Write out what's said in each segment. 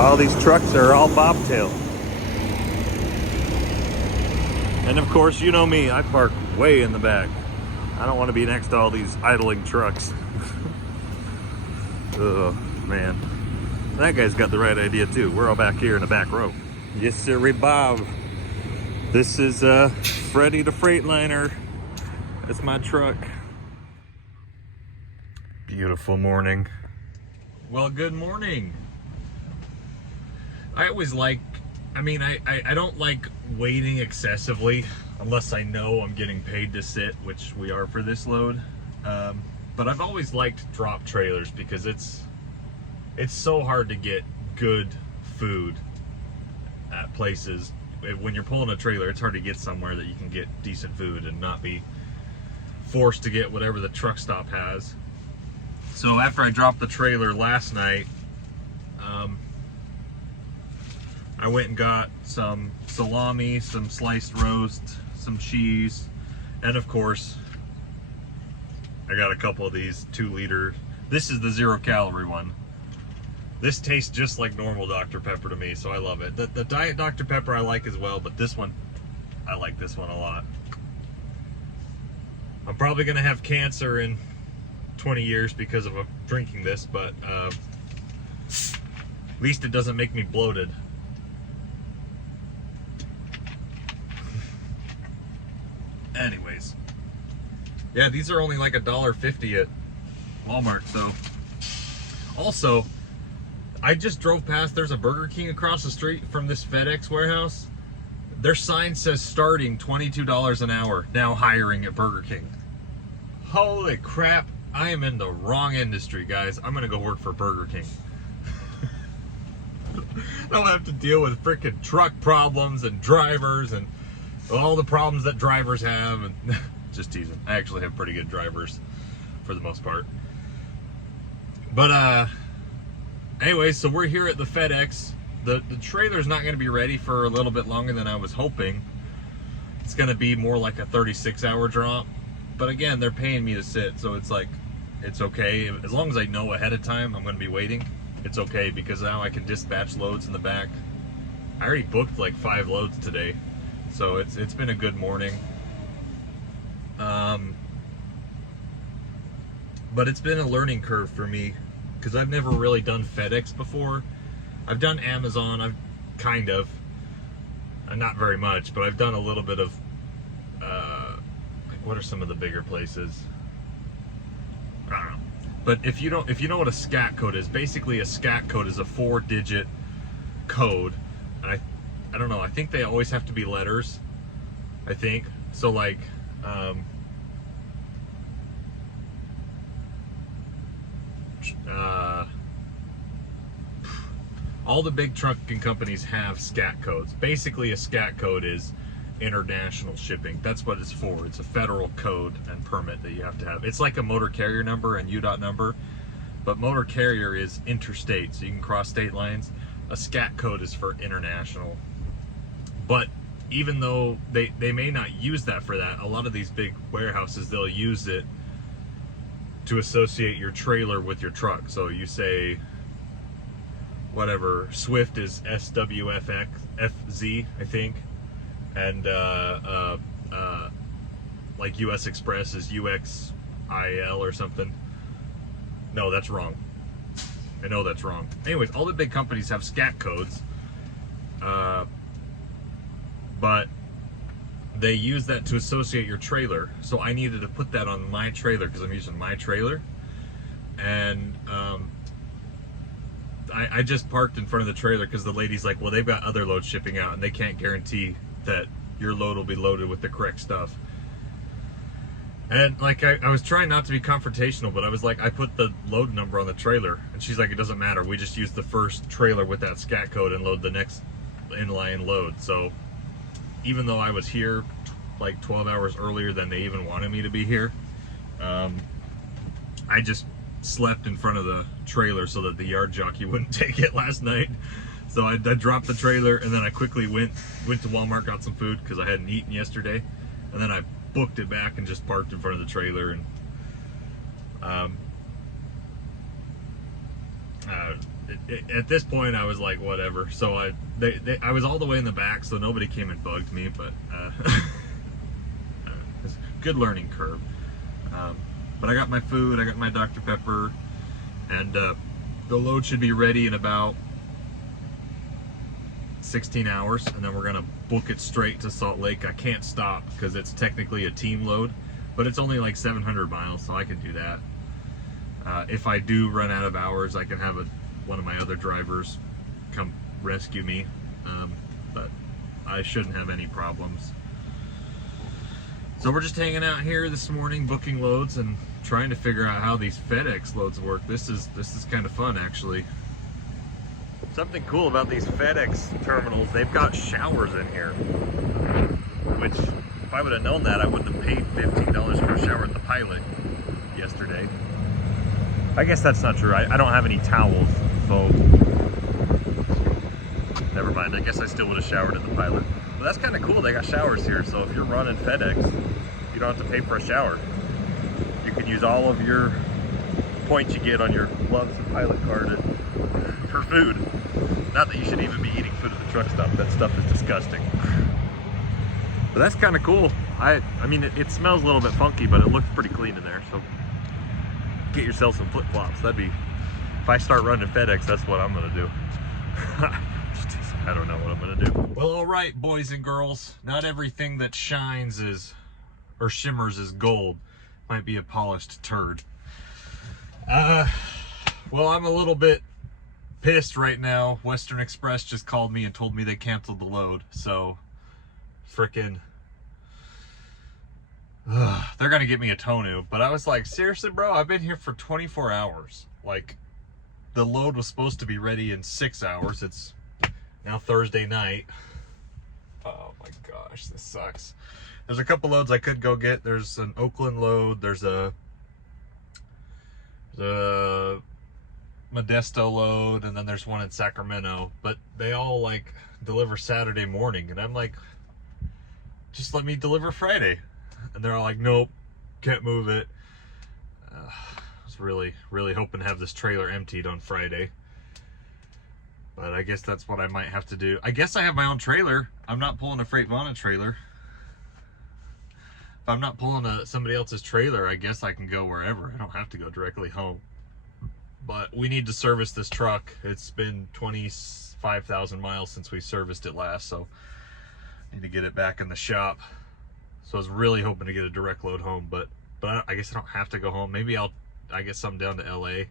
All these trucks are all bobtail. And of course, you know me, I park way in the back. I don't want to be next to all these idling trucks. Oh, man. That guy's got the right idea too. We're all back here in the back row. Yes, sir, Bob. This is Freddy the Freightliner. That's my truck. Beautiful morning. Well, good morning. I always like, I don't like waiting excessively unless I know I'm getting paid to sit, which we are for this load. But I've always liked drop trailers because it's so hard to get good food at places. When you're pulling a trailer, it's hard to get somewhere that you can get decent food and not be forced to get whatever the truck stop has. So after I dropped the trailer last night, I went and got some salami, some sliced roast, some cheese, and of course, I got a couple of these 2-liter. This is the 0-calorie one. This tastes just like normal Dr. Pepper to me, so I love it. The Diet Dr. Pepper I like as well, but this one, I like this one a lot. I'm probably gonna have cancer in 20 years because of drinking this, but at least it doesn't make me bloated. Anyways, yeah, these are only like $1.50 at Walmart. So also, I just drove past, there's a Burger King across the street from this FedEx warehouse. Their sign says starting $22 an hour, now hiring at Burger King. Holy crap, I am in the wrong industry, guys. I'm gonna go work for Burger King. I don't have to deal with freaking truck problems and drivers and all the problems that drivers have. And just teasing. I actually have pretty good drivers for the most part. But anyway, so we're here at the FedEx. The trailer's not going to be ready for a little bit longer than I was hoping. It's going to be more like a 36-hour drop. But again, they're paying me to sit, so it's like, it's okay. As long as I know ahead of time I'm going to be waiting, it's okay, because now I can dispatch loads in the back. I already booked like 5 loads today, so it's been a good morning. But it's been a learning curve for me, because I've never really done FedEx before. I've done Amazon, I've kind of, not very much, but I've done a little bit of, like, what are some of the bigger places? I don't know. But if you know what a SCAT code is, basically a SCAT code is a 4-digit code. And I don't know, I think they always have to be letters, I think. So like, all the big trucking companies have SCAT codes. Basically, a SCAT code is international shipping. That's what it's for. It's a federal code and permit that you have to have. It's like a motor carrier number and UDOT number, but motor carrier is interstate, so you can cross state lines. A SCAT code is for international. But even though they may not use that for that, a lot of these big warehouses, they'll use it to associate your trailer with your truck. So you say, whatever, Swift is SWFZ, I think, and like US Express is UXIL or something. No, that's wrong. I know that's wrong. Anyways, all the big companies have SCAT codes, but they use that to associate your trailer. So I needed to put that on my trailer because I'm using my trailer. And I just parked in front of the trailer because the lady's like, well, they've got other loads shipping out and they can't guarantee that your load will be loaded with the correct stuff. And like, I was trying not to be confrontational, but I was like, I put the load number on the trailer, and she's like, it doesn't matter, we just use the first trailer with that SCAT code and load the next inline load. So even though I was here like 12 hours earlier than they even wanted me to be here, I just slept in front of the trailer so that the yard jockey wouldn't take it last night. So I dropped the trailer, and then I quickly went to Walmart, got some food because I hadn't eaten yesterday, and then I booked it back and just parked in front of the trailer. And at this point I was like, whatever. So I was all the way in the back, so nobody came and bugged me, but it's a good learning curve. But I got my food, I got my Dr. Pepper, and the load should be ready in about 16 hours, and then we're gonna book it straight to Salt Lake. I can't stop because it's technically a team load, but it's only like 700 miles, so I can do that. If I do run out of hours, I can have one of my other drivers come rescue me, but I shouldn't have any problems. So we're just hanging out here this morning, booking loads and trying to figure out how these FedEx loads work. This is kind of fun, actually. Something cool about these FedEx terminals, they've got showers in here, which if I would have known that, I wouldn't have paid $15 for a shower at the Pilot yesterday. I guess that's not true. I don't have any towels, so never mind. I guess I still would have showered at the Pilot. But that's kind of cool. They got showers here, so if you're running FedEx, you don't have to pay for a shower. You can use all of your points you get on your Loves and Pilot card for food. Not that you should even be eating food at the truck stop. That stuff is disgusting. But that's kind of cool. I mean, it smells a little bit funky, but it looks pretty clean in there. So get yourself some flip-flops. That'd be, if I start running FedEx, that's what I'm gonna do. I don't know what I'm gonna do. Well, all right, boys and girls. Not everything that shines or shimmers is gold. Might be a polished turd. Well, I'm a little bit pissed right now. Western Express just called me and told me they canceled the load. So, frickin', they're gonna get me a tow new. But I was like, seriously, bro? I've been here for 24 hours. Like, the load was supposed to be ready in 6 hours. It's now Thursday night. Oh my gosh, this sucks. There's a couple loads I could go get. There's an Oakland load. There's a Modesto load, and then there's one in Sacramento. But they all like deliver Saturday morning, and I'm like, just let me deliver Friday. And they're all like, nope, can't move it. I was really hoping to have this trailer emptied on Friday. But I guess that's what I might have to do. I guess I have my own trailer. I'm not pulling a Freightvana trailer. If I'm not pulling somebody else's trailer, I guess I can go wherever. I don't have to go directly home. But we need to service this truck. It's been 25,000 miles since we serviced it last, so I need to get it back in the shop. So I was really hoping to get a direct load home, but I guess I don't have to go home. Maybe I get something down to LA.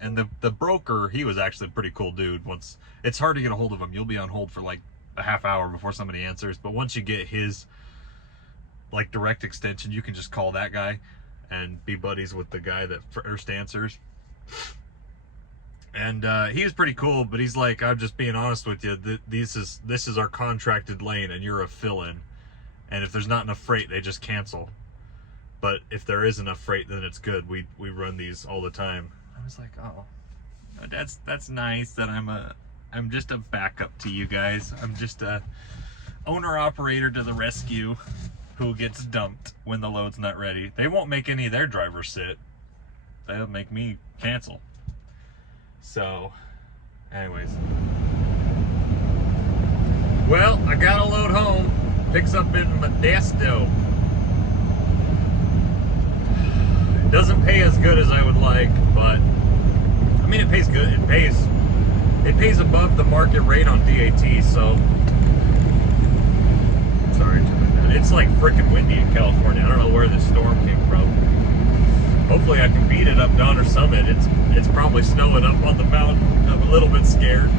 And the broker, he was actually a pretty cool dude. Once it's hard to get a hold of him, you'll be on hold for like a half hour before somebody answers. But once you get his like direct extension, you can just call that guy and be buddies with the guy that first answers. And he was pretty cool, but he's like, I'm just being honest with you. This is our contracted lane, and you're a fill-in. And if there's not enough freight, they just cancel. But if there is enough freight, then it's good. We run these all the time. I was like, oh, that's nice that I'm just a backup to you guys. I'm just a owner operator to the rescue who gets dumped when the load's not ready. They won't make any of their drivers sit. They'll make me cancel. So, anyways. Well, I got a load home. Picks up in Modesto. It doesn't pay as good as I would like, but I mean, it pays good. It pays above the market rate on DAT. So, sorry, it's like freaking windy in California. I don't know where this storm came from. Hopefully, I can beat it up Donner Summit. It's probably snowing up on the mountain. I'm a little bit scared.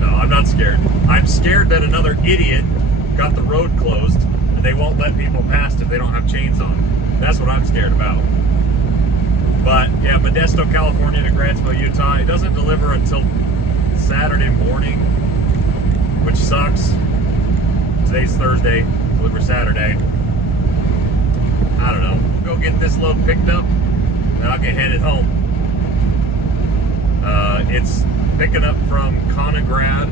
No, I'm not scared. I'm scared that another idiot got the road closed and they won't let people pass if they don't have chains on. That's what I'm scared about. But yeah, Modesto, California to Grantsville, Utah. It doesn't deliver until Saturday morning, which sucks. Today's Thursday, deliver Saturday. I don't know. Go get this load picked up and I'll get headed home. It's picking up from Conagrad.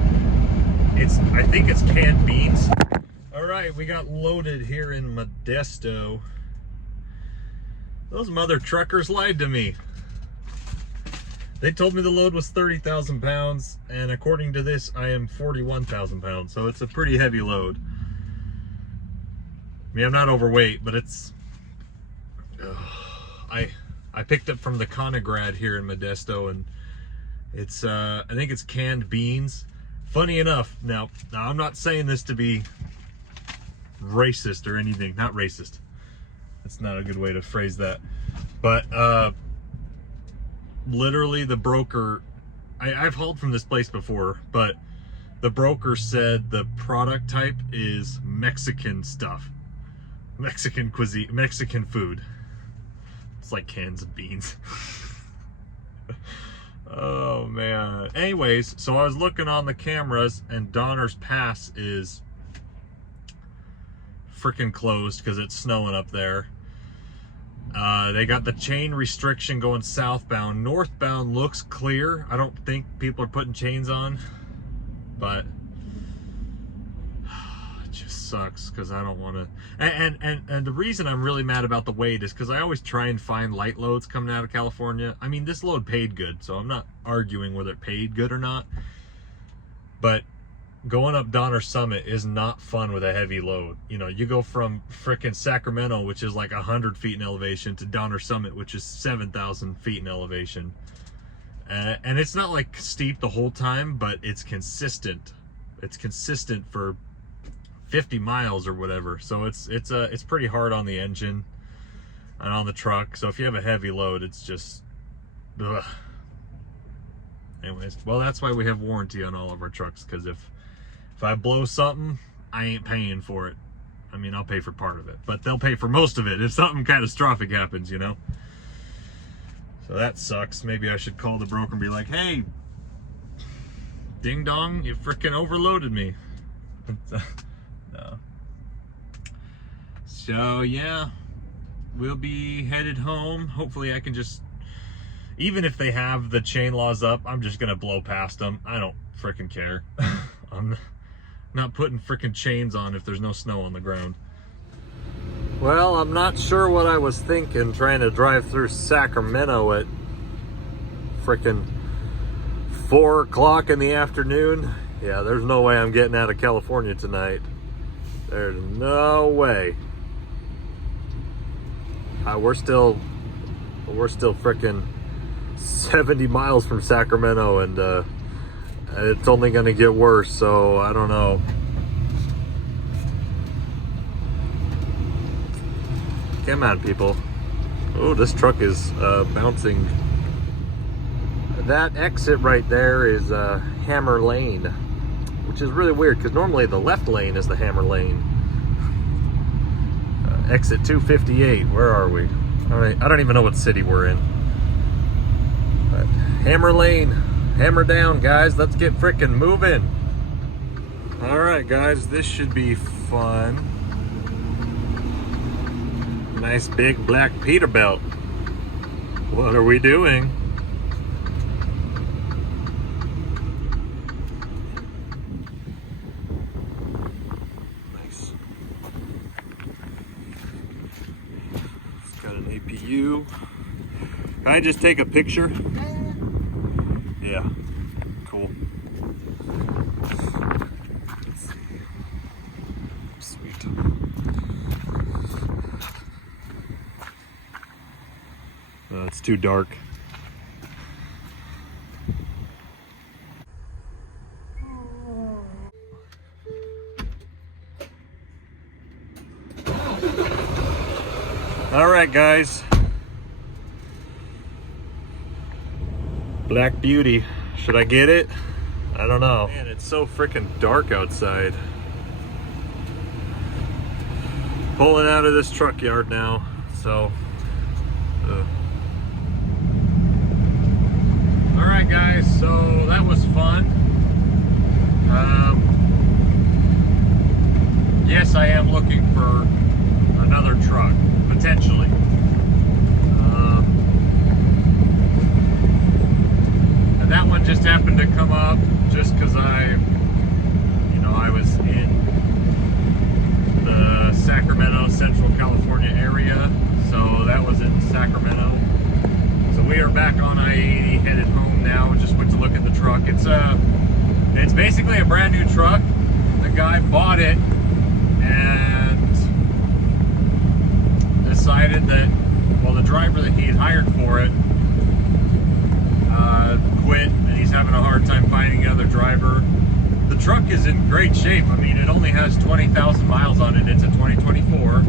I think it's canned beans. All right, we got loaded here in Modesto. Those mother truckers lied to me. They told me the load was 30,000 pounds, and according to this, I am 41,000 pounds, so it's a pretty heavy load. I mean, I'm not overweight, but it's... I picked up from the Conagrad here in Modesto, and it's, I think it's canned beans. Funny enough, now I'm not saying this to be racist or anything, not racist. That's not a good way to phrase that. But, literally the broker, I've hauled from this place before, but the broker said the product type is Mexican stuff. Mexican cuisine, Mexican food. It's like cans of beans. Oh man. Anyways, so I was looking on the cameras and Donner's Pass is freaking closed because it's snowing up there. They got the chain restriction going southbound. Northbound looks clear. I don't think people are putting chains on, but it just sucks because I don't want to. And the reason I'm really mad about the weight is because I always try and find light loads coming out of California. I mean, this load paid good, so I'm not arguing whether it paid good or not. But going up Donner Summit is not fun with a heavy load. You know, you go from frickin' Sacramento, which is like 100 feet in elevation, to Donner Summit, which is 7,000 feet in elevation. And it's not like steep the whole time, but it's consistent. It's consistent for 50 miles or whatever. So it's pretty hard on the engine and on the truck. So if you have a heavy load, it's just, ugh. Anyways, well, that's why we have warranty on all of our trucks, because if I blow something, I ain't paying for it. I mean, I'll pay for part of it, but they'll pay for most of it if something catastrophic happens, you know? So that sucks. Maybe I should call the broker and be like, hey, ding dong, you freaking overloaded me. No. So yeah, we'll be headed home. Hopefully I can just, even if they have the chain laws up, I'm just gonna blow past them. I don't freaking care. I'm not putting freaking chains on if there's no snow on the ground. Well, I'm not sure what I was thinking trying to drive through Sacramento at freaking 4 o'clock in the afternoon. Yeah, there's no way I'm getting out of California tonight. There's no way. We're still freaking 70 miles from Sacramento, and it's only gonna get worse, so I don't know. Come on, people. Oh, this truck is bouncing. That exit right there is Hammer Lane, which is really weird because normally the left lane is the Hammer Lane. Exit 258, where are we? I don't even know what city we're in. But Hammer Lane, hammer down, guys. Let's get frickin' moving. All right, guys, this should be fun. Nice big black Peterbilt. What are we doing? Nice. It's got an APU. Can I just take a picture? Yeah. Cool. Sweet. It's too dark. All right, guys. Black Beauty. Should I get it? I don't know. Man, it's so freaking dark outside. Pulling out of this truck yard now, so. All right, guys, so that was fun. Yes, I am looking for another truck, potentially. And that one just happened to come up just because I was in the Sacramento, Central California area. So that was in Sacramento. So we are back on I-80 headed home now. Just went to look at the truck. It's basically a brand new truck. The guy bought it and decided that, well, the driver that he had hired for it quit, and he's having a hard time finding another driver. The truck is in great shape. I mean, it only has 20,000 miles on it. It's a 2024.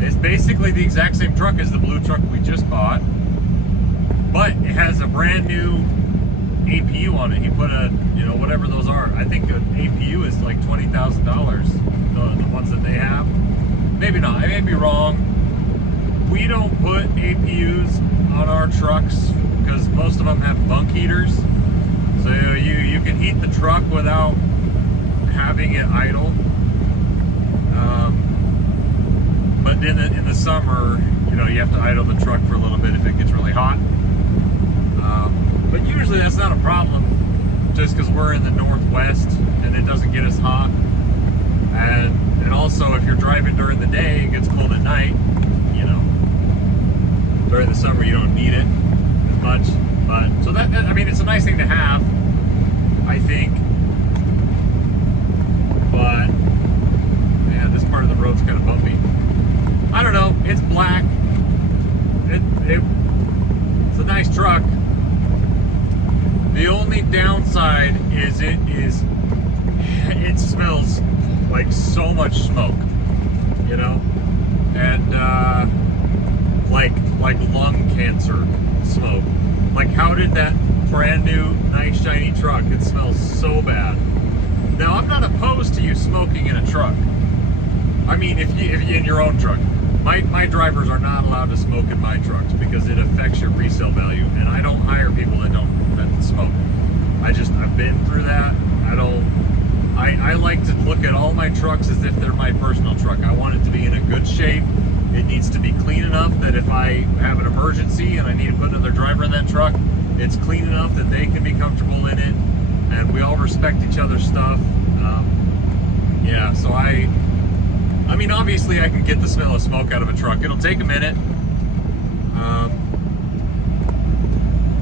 It's basically the exact same truck as the blue truck we just bought, but it has a brand new APU on it. He put a, you know, whatever those are. I think an APU is like $20,000, the ones that they have. Maybe not, I may be wrong. We don't put APUs on our trucks because most of them have bunk heaters. So you can heat the truck without having it idle. But in the summer, you know, you have to idle the truck for a little bit if it gets really hot. But usually that's not a problem, just because we're in the Northwest and it doesn't get as hot. And also, if you're driving during the day, it gets cold at night. You know, during the summer you don't need it as much. But so that, I mean, it's a nice thing to have, I think. But man, this part of the road's kind of bumpy. I don't know. It's black. It's a nice truck. The only downside is it smells like so much smoke, you know, and like lung cancer smoke. Like, how did that brand new nice shiny truck, it smells so bad. Now, I'm not opposed to you smoking in a truck. I mean, if you in your own truck. My drivers are not allowed to smoke in my trucks because it affects your resale value, and I don't hire people that smoke. I've been through that. I like to look at all my trucks as if they're my personal truck. I want it to be in a good shape. It needs to be clean enough that if I have an emergency and I need to put another driver in that truck, it's clean enough that they can be comfortable in it, and we all respect each other's stuff. Yeah, so I mean, obviously I can get the smell of smoke out of a truck. It'll take a minute.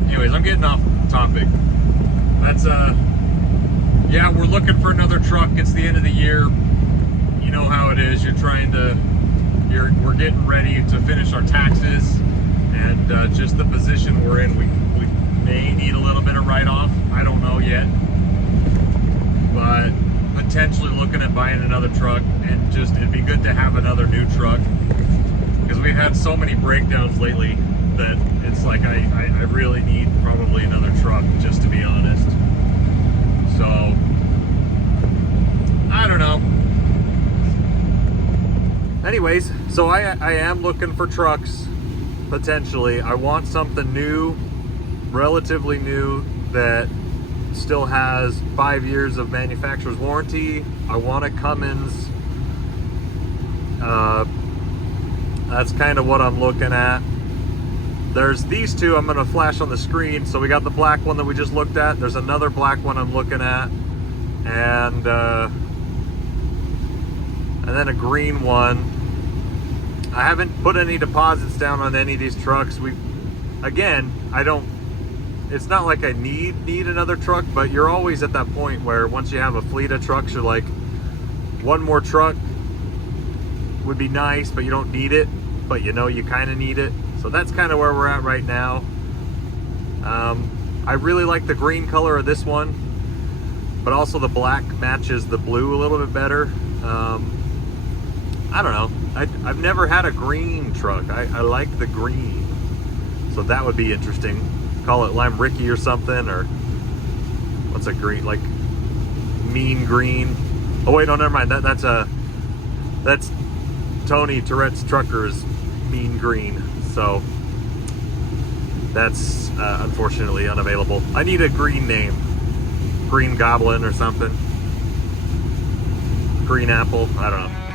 Anyways, I'm getting off topic. That's, yeah, we're looking for another truck. It's the end of the year. You know how it is. We're getting ready to finish our taxes, and just the position we're in, we may need a little bit of write-off. I don't know yet. But potentially looking at buying another truck, and just it'd be good to have another new truck because we've had so many breakdowns lately that it's like I really need probably another truck, just to be honest. So I don't know. Anyways, so I am looking for trucks potentially. I want something new, relatively new, that still has 5 years of manufacturer's warranty. I want a Cummins. That's kind of what I'm looking at. There's these two I'm going to flash on the screen. So we got the black one that we just looked at. There's another black one I'm looking at, and then a green one. I haven't put any deposits down on any of these trucks. It's not like I need another truck, but you're always at that point where once you have a fleet of trucks, you're like, one more truck would be nice, but you don't need it, but you know you kind of need it. So that's kind of where we're at right now. I really like the green color of this one, but also the black matches the blue a little bit better. I don't know. I've never had a green truck. I like the green, so that would be interesting. Call it Lime Ricky or something, or what's a green, like mean green? Oh wait, no, never mind. That's Tony Tourette's Trucker's mean green. So that's unfortunately unavailable. I need a green name, Green Goblin or something. Green Apple. I don't know.